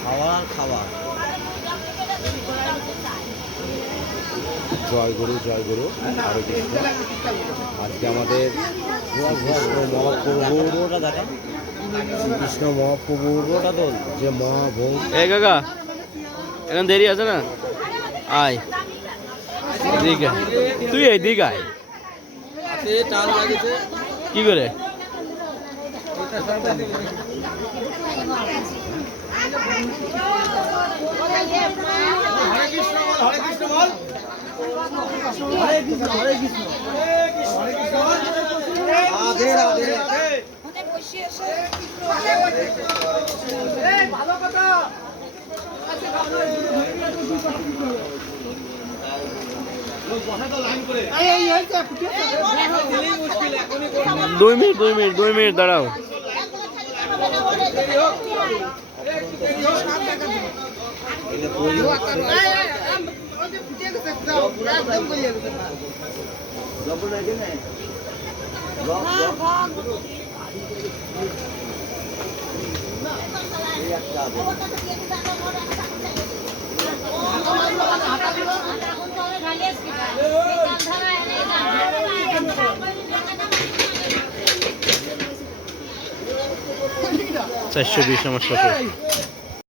খাওয়া খাওয়া। জয় গুরু জয় গুরু হরে কৃষ্ণ। আজকে আমাদের মহাপ্রভুরটা দেখা, শ্রীকৃষ্ণ মহাপ্রভুরটা তো যে মহাভোগ। এই কাকা এখন দেরি আছে না, আয় দিঘা, তুই এই দিঘায় কি করে? দুই মিনিট দাঁড়াও। চারশো 20 আমার শ্বশুর।